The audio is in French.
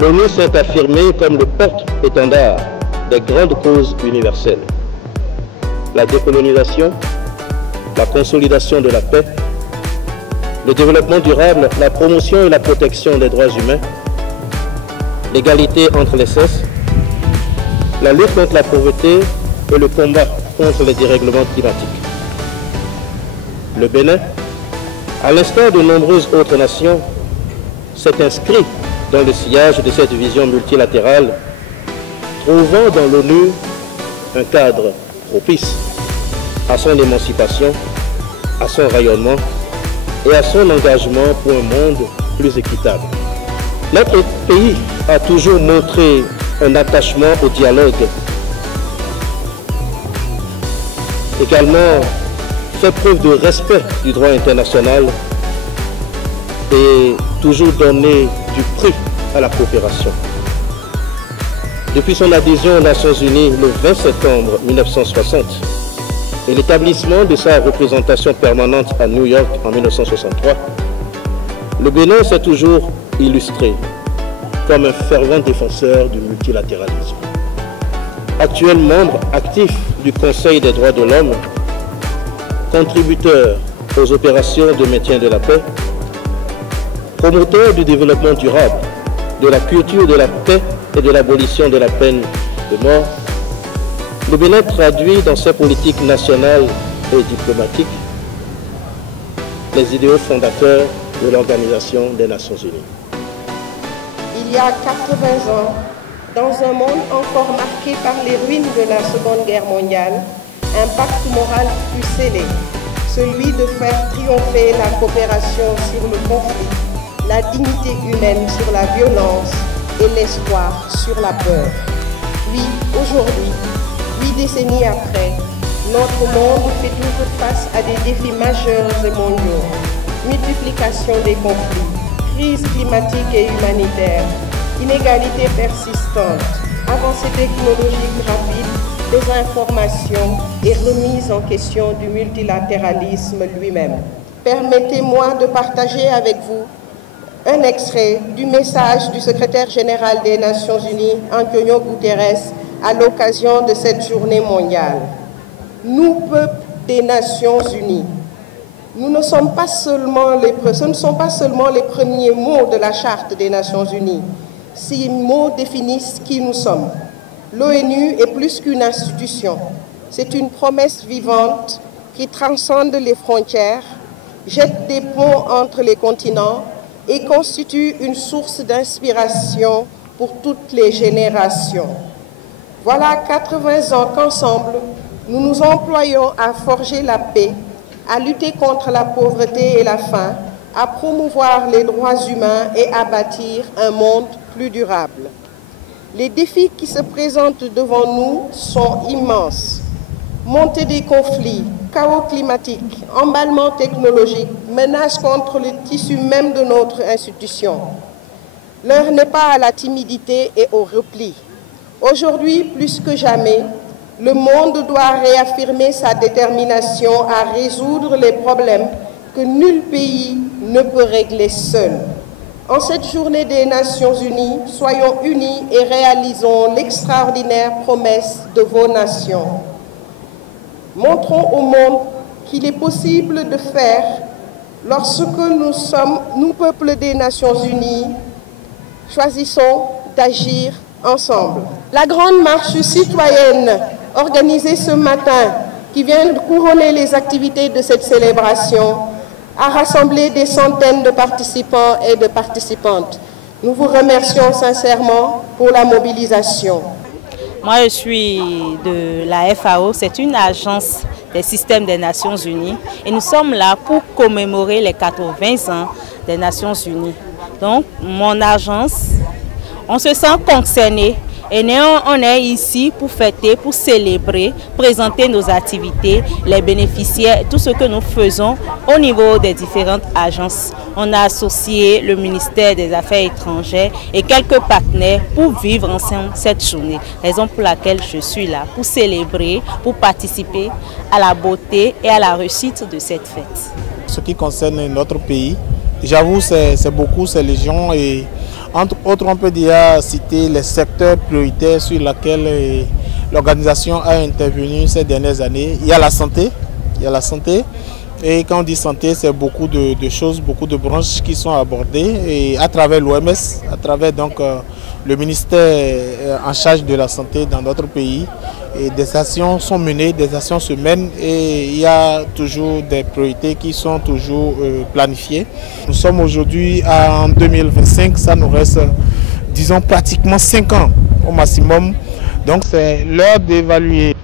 l'ONU s'est affirmée comme le porte-étendard des grandes causes universelles. La décolonisation, la consolidation de la paix, le développement durable, la promotion et la protection des droits humains, l'égalité entre les sexes, la lutte contre la pauvreté et le combat contre les dérèglements climatiques. Le Bénin, à l'instar de nombreuses autres nations, s'est inscrit dans le sillage de cette vision multilatérale, trouvant dans l'ONU un cadre propice à son émancipation, à son rayonnement et à son engagement pour un monde plus équitable. Notre pays a toujours montré un attachement au dialogue, également fait preuve de respect du droit international et toujours donné du prix à la coopération. Depuis son adhésion aux Nations Unies le 20 septembre 1960 et l'établissement de sa représentation permanente à New York en 1963, le Bénin s'est toujours illustré comme un fervent défenseur du multilatéralisme. Actuel membre actif du Conseil des droits de l'homme, contributeur aux opérations de maintien de la paix, promoteur du développement durable, de la culture de la paix et de l'abolition de la peine de mort, le Bénin traduit dans ses politiques nationales et diplomatiques les idéaux fondateurs de l'Organisation des Nations Unies. Il y a 80 ans, dans un monde encore marqué par les ruines de la Seconde Guerre mondiale, un pacte moral fut scellé, celui de faire triompher la coopération sur le conflit, la dignité humaine sur la violence et l'espoir sur la peur. Puis, aujourd'hui, 8 décennies après, notre monde fait toujours face à des défis majeurs et mondiaux. Multiplication des conflits, crise climatique et humanitaire, inégalités persistantes, avancées technologiques rapides, désinformation et remise en question du multilatéralisme lui-même. Permettez-moi de partager avec vous un extrait du message du secrétaire général des Nations Unies, Antonio Guterres, à l'occasion de cette journée mondiale. Nous, peuple des Nations Unies, ce ne sont pas seulement les premiers mots de la Charte des Nations Unies. Ces mots définissent qui nous sommes. L'ONU est plus qu'une institution. C'est une promesse vivante qui transcende les frontières, jette des ponts entre les continents et constitue une source d'inspiration pour toutes les générations. Voilà 80 ans qu'ensemble, nous nous employons à forger la paix, à lutter contre la pauvreté et la faim, à promouvoir les droits humains et à bâtir un monde plus durable. Les défis qui se présentent devant nous sont immenses. Montée des conflits, chaos climatique, emballement technologique, menaces contre le tissu même de notre institution. L'heure n'est pas à la timidité et au repli. Aujourd'hui, plus que jamais, le monde doit réaffirmer sa détermination à résoudre les problèmes que nul pays ne peut régler seul. En cette journée des Nations Unies, soyons unis et réalisons l'extraordinaire promesse de vos nations. Montrons au monde qu'il est possible de faire lorsque nous sommes, nous, peuple des Nations Unies, choisissons d'agir ensemble. La grande marche citoyenne organisée ce matin, qui vient de couronner les activités de cette célébration, a rassemblé des centaines de participants et de participantes. Nous vous remercions sincèrement pour la mobilisation. Moi, je suis de la FAO, c'est une agence des systèmes des Nations Unies et nous sommes là pour commémorer les 80 ans des Nations Unies. Donc, mon agence, on se sent concerné et on est ici pour fêter, pour célébrer, présenter nos activités, les bénéficiaires, tout ce que nous faisons au niveau des différentes agences. On a associé le ministère des Affaires étrangères et quelques partenaires pour vivre ensemble cette journée. Raison pour laquelle je suis là, pour célébrer, pour participer à la beauté et à la réussite de cette fête. Ce qui concerne notre pays, j'avoue, c'est beaucoup, c'est les gens et Entre autres, on peut déjà citer les secteurs prioritaires sur lesquels l'organisation a intervenu ces dernières années. Il y a la santé. Et quand on dit santé, c'est beaucoup de choses, beaucoup de branches qui sont abordées et à travers l'OMS, à travers donc le ministère en charge de la santé dans notre pays. Et des actions sont menées, des actions se mènent et il y a toujours des priorités qui sont toujours planifiées. Nous sommes aujourd'hui en 2025, ça nous reste, disons, pratiquement 5 ans au maximum. Donc c'est l'heure d'évaluer